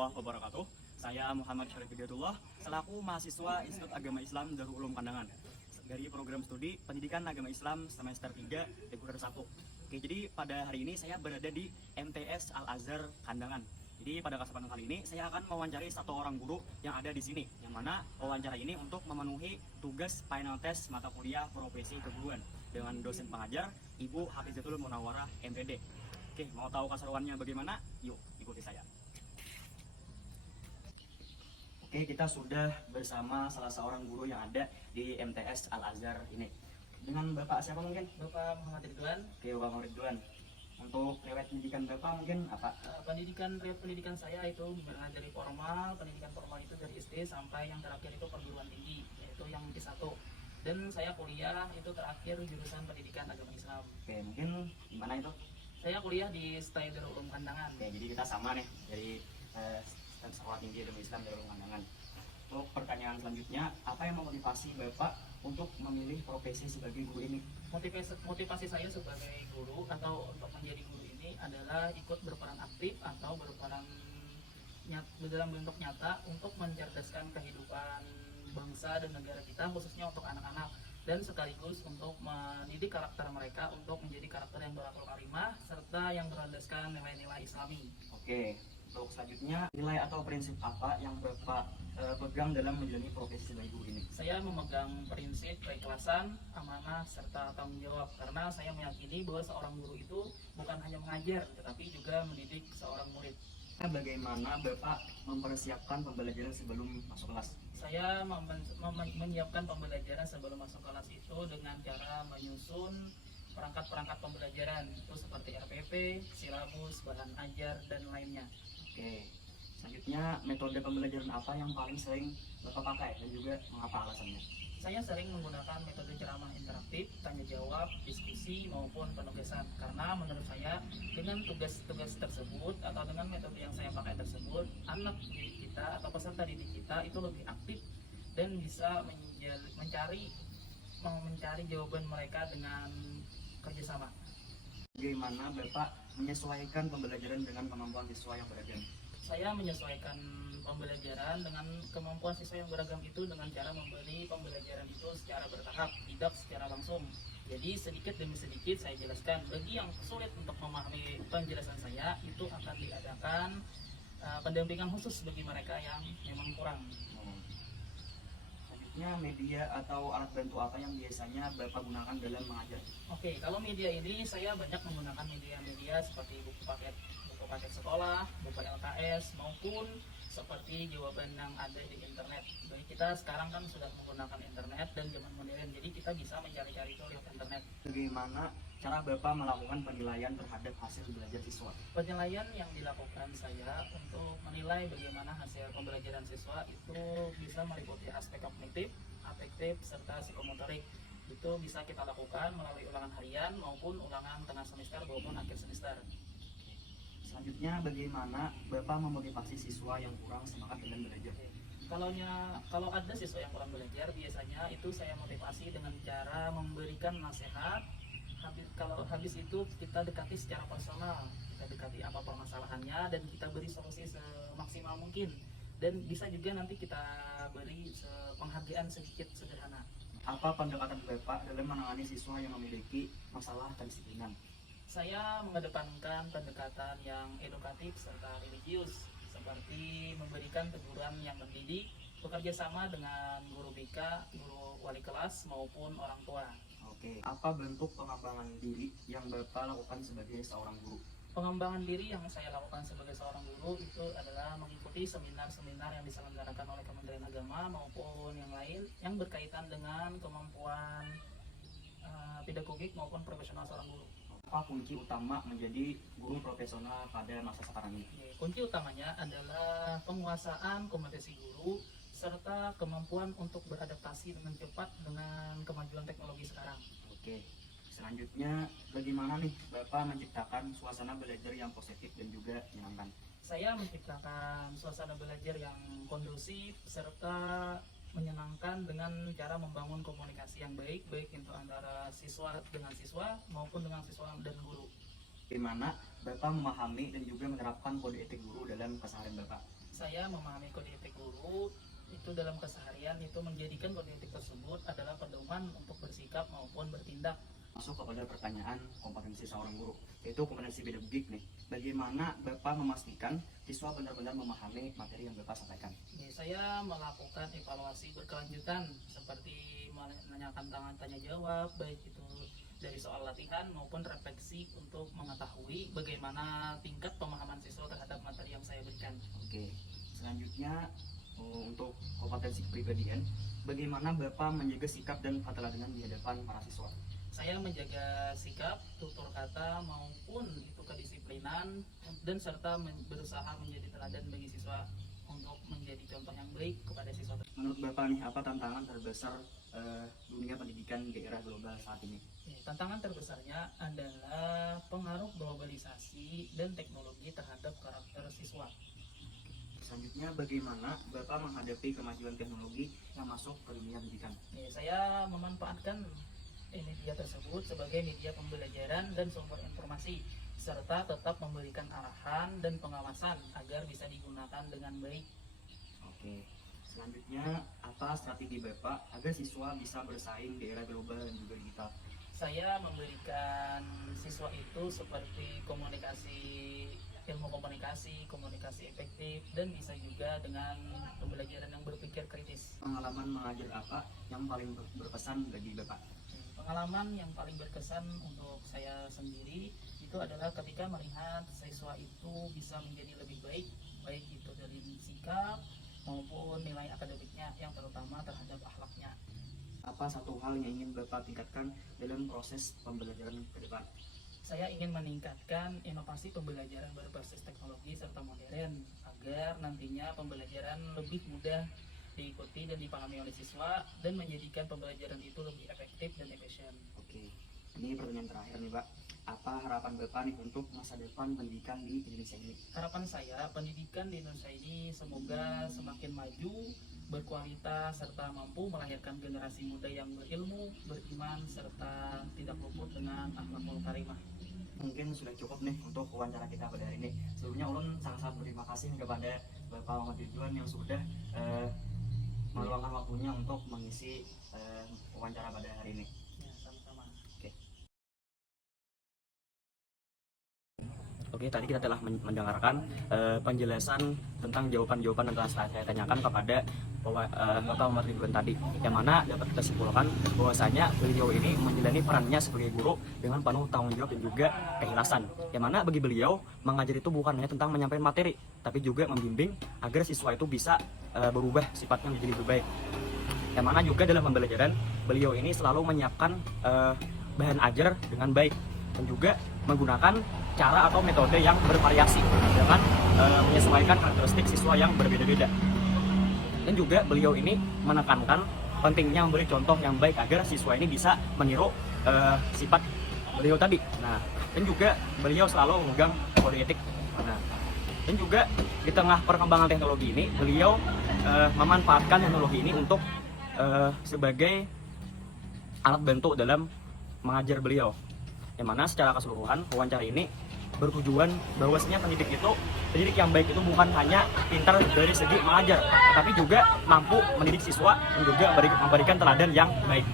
warahmatullahi wabarakatuh. Saya Muhammad Syarif Hidayatullah, selaku mahasiswa Institut Agama Islam Darul Ulum Kandangan dari program studi Pendidikan Agama Islam semester 3 Reguler 1. Oke, jadi pada hari ini saya berada di MTS Al-Azhar Kandangan. Jadi pada kesempatan kali ini saya akan mewawancari satu orang guru yang ada di sini, yang mana wawancara ini untuk memenuhi tugas final test mata kuliah profesi keguruan dengan dosen pengajar Ibu Hafizatul Munawwarah MPD. Oke, mau tahu keseruannya bagaimana? Yuk, ikuti saya. Oke, kita sudah bersama salah seorang guru yang ada di MTS Al-Azhar ini. Dengan Bapak siapa mungkin? Bapak Muhammad Ridwan. Oke, Bapak Muhammad Ridwan. Untuk riwayat pendidikan Bapak mungkin apa? Pendidikan saya itu mulai dari formal. Pendidikan formal itu dari SD sampai yang terakhir itu perguruan tinggi, yaitu yang D1. Dan saya kuliah itu terakhir jurusan Pendidikan Agama Islam. Oke, mungkin gimana itu? Saya kuliah di STAI Darul Ulum Kandangan. Oke, jadi kita sama nih dari Sekolah Tinggi Agama Islam Darul Ulum Kandangan. Untuk pertanyaan selanjutnya, apa yang memotivasi Bapak untuk memilih profesi sebagai guru ini? Motivasi saya sebagai guru atau untuk menjadi guru ini adalah ikut berperan aktif atau berperan dalam bentuk nyata untuk mencerdaskan kehidupan bangsa dan negara kita, khususnya untuk anak-anak, dan sekaligus untuk mendidik karakter mereka untuk menjadi karakter yang berakhlak karimah serta yang berlandaskan nilai-nilai Islami. Oke, untuk selanjutnya, nilai atau prinsip apa yang Bapak pegang dalam menjalani profesi sebagai guru ini? Saya memegang prinsip keikhlasan, amanah, serta tanggung jawab, karena saya meyakini bahwa seorang guru itu bukan hanya mengajar, tetapi juga mendidik seorang murid. Bagaimana Bapak mempersiapkan pembelajaran sebelum masuk kelas? Saya menyiapkan pembelajaran sebelum masuk kelas itu dengan cara menyusun perangkat-perangkat pembelajaran, itu seperti RPP, silabus, bahan ajar, dan lainnya. Oke, selanjutnya metode pembelajaran apa yang paling sering Bapak pakai dan juga mengapa alasannya? Saya sering menggunakan metode ceramah interaktif, tanya jawab, diskusi, maupun penugasan. Karena menurut saya dengan tugas-tugas tersebut atau dengan metode yang saya pakai tersebut, anak didik kita atau peserta didik kita itu lebih aktif dan bisa mencari jawaban mereka dengan kerjasama. Bagaimana Bapak menyesuaikan pembelajaran dengan kemampuan siswa yang beragam? Saya menyesuaikan pembelajaran dengan kemampuan siswa yang beragam itu dengan cara memberi pembelajaran itu secara bertahap, tidak secara langsung. Jadi sedikit demi sedikit saya jelaskan. Bagi yang sulit untuk memahami penjelasan saya, itu akan diadakan pendampingan khusus bagi mereka yang memang kurang. Selanjutnya, media atau alat bantu apa yang biasanya Bapak gunakan dalam mengajar? Oke, kalau media ini saya banyak menggunakan media-media seperti buku paket sekolah, buku LKS, maupun seperti jawaban yang ada di internet. Jadi kita sekarang kan sudah menggunakan internet dan zaman modern, jadi kita bisa mencari-cari itu lewat internet. Bagaimana cara Bapak melakukan penilaian terhadap hasil belajar siswa? Penilaian yang dilakukan saya untuk menilai bagaimana hasil pembelajaran siswa itu bisa meliputi aspek kognitif, afektif, serta psikomotorik. Itu bisa kita lakukan melalui ulangan harian maupun ulangan tengah semester maupun akhir semester. Selanjutnya, bagaimana Bapak memotivasi siswa yang kurang semangat dalam belajar? Kalau ada siswa yang kurang belajar, biasanya itu saya motivasi dengan cara memberikan nasihat. Habis itu kita dekati secara personal, kita dekati apa permasalahannya dan kita beri solusi semaksimal mungkin. Dan bisa juga nanti kita beri penghargaan sedikit sederhana. Apa pendekatan Bapak dalam menangani siswa yang memiliki masalah kedisiplinan? Saya mengedepankan pendekatan yang edukatif serta religius, seperti memberikan teguran yang mendidik, bekerja sama dengan guru BK, guru wali kelas, maupun orang tua. Oke, apa bentuk pengembangan diri yang Bapak lakukan sebagai seorang guru? Pengembangan diri yang saya lakukan sebagai seorang guru itu adalah mengikuti seminar-seminar yang diselenggarakan oleh Kementerian Agama maupun yang lain yang berkaitan dengan kemampuan pedagogik maupun profesional seorang guru. Apa kunci utama menjadi guru profesional pada masa sekarang ini? Kunci utamanya adalah penguasaan kompetensi guru serta kemampuan untuk beradaptasi dengan cepat dengan kemajuan teknologi sekarang. Oke, selanjutnya bagaimana nih Bapak menciptakan suasana belajar yang positif dan juga menyenangkan? Saya menciptakan suasana belajar yang kondusif serta menyenangkan dengan cara membangun komunikasi yang baik itu antara siswa dengan siswa maupun dengan siswa dan guru. Bagaimana Bapak memahami dan juga menerapkan kode etik guru dalam keseharian Bapak? Saya memahami kode etik guru itu dalam keseharian itu menjadikan kode etik tersebut adalah pedoman untuk bersikap maupun bertindak. Masuk kepada pertanyaan kompetensi seorang guru, yaitu kompetensi pedagogik nih. Bagaimana Bapak memastikan siswa benar-benar memahami materi yang Bapak sampaikan? Saya melakukan evaluasi berkelanjutan seperti menanyakan tanya jawab, baik itu dari soal latihan maupun refleksi untuk mengetahui bagaimana tingkat pemahaman siswa terhadap materi yang saya berikan. Oke, selanjutnya untuk kompetensi kepribadian, bagaimana Bapak menjaga sikap dan ketelatenan di hadapan para siswa? Saya menjaga sikap, tutur kata maupun itu kedisiplinan dan serta berusaha menjadi teladan bagi siswa untuk menjadi contoh yang baik kepada siswa. Menurut Bapak nih, apa tantangan terbesar dunia pendidikan di era global saat ini? Tantangan terbesarnya adalah pengaruh globalisasi dan teknologi terhadap karakter siswa. Selanjutnya, bagaimana Bapak menghadapi kemajuan teknologi yang masuk ke dunia pendidikan? Saya memanfaatkan media tersebut sebagai media pembelajaran dan sumber informasi, serta tetap memberikan arahan dan pengawasan agar bisa digunakan dengan baik. Oke, selanjutnya apa strategi Bapak agar siswa bisa bersaing di era global dan juga digital? Saya memberikan siswa itu seperti ilmu komunikasi efektif, dan bisa juga dengan pembelajaran yang berpikir kritis. Pengalaman mengajar apa yang paling berpesan bagi Bapak? Pengalaman yang paling berkesan untuk saya sendiri itu adalah ketika melihat siswa itu bisa menjadi lebih baik, baik itu dari sikap maupun nilai akademiknya, yang terutama terhadap akhlaknya. Apa satu hal yang ingin Bapak tingkatkan dalam proses pembelajaran ke depan? Saya ingin meningkatkan inovasi pembelajaran berbasis teknologi serta modern agar nantinya pembelajaran lebih mudah diikuti dan dipahami oleh siswa dan menjadikan pembelajaran itu lebih efektif dan efisien. Oke, ini pertanyaan terakhir nih Pak. Apa harapan Bapak nih untuk masa depan pendidikan di Indonesia ini? Harapan saya pendidikan di Indonesia ini semoga semakin maju, berkualitas, serta mampu melahirkan generasi muda yang berilmu, beriman, serta tidak luput dengan akhlakul karimah. Mungkin sudah cukup nih untuk wawancara kita pada hari ini. Sebelumnya Ulun sangat berterima kasih kepada Bapak Muhammad Ridwan yang sudah meluangkan waktunya untuk mengisi wawancara pada hari ini. Ya, sama-sama. Oke, tadi kita telah mendengarkan penjelasan tentang jawaban-jawaban yang telah saya tanyakan kepada Bapak Muhammad Ridwan tadi, yang mana dapat kita simpulkan bahwasanya beliau ini menjalani perannya sebagai guru dengan penuh tanggung jawab dan juga keikhlasan, yang mana bagi beliau mengajar itu bukan hanya tentang menyampaikan materi, tapi juga membimbing agar siswa itu bisa berubah sifatnya menjadi lebih baik. Yang mana juga dalam pembelajaran beliau ini selalu menyiapkan bahan ajar dengan baik dan juga menggunakan cara atau metode yang bervariasi dengan menyesuaikan karakteristik siswa yang berbeda-beda. Dan juga beliau ini menekankan pentingnya memberi contoh yang baik agar siswa ini bisa meniru sifat beliau tadi. Nah, dan juga beliau selalu memegang kode etik. Nah, dan juga di tengah perkembangan teknologi ini beliau memanfaatkan teknologi ini untuk sebagai alat bantu dalam mengajar beliau. Yang mana secara keseluruhan wawancara ini bertujuan bahwasanya pendidik yang baik itu bukan hanya pintar dari segi mengajar, tapi juga mampu mendidik siswa dan juga memberikan teladan yang baik.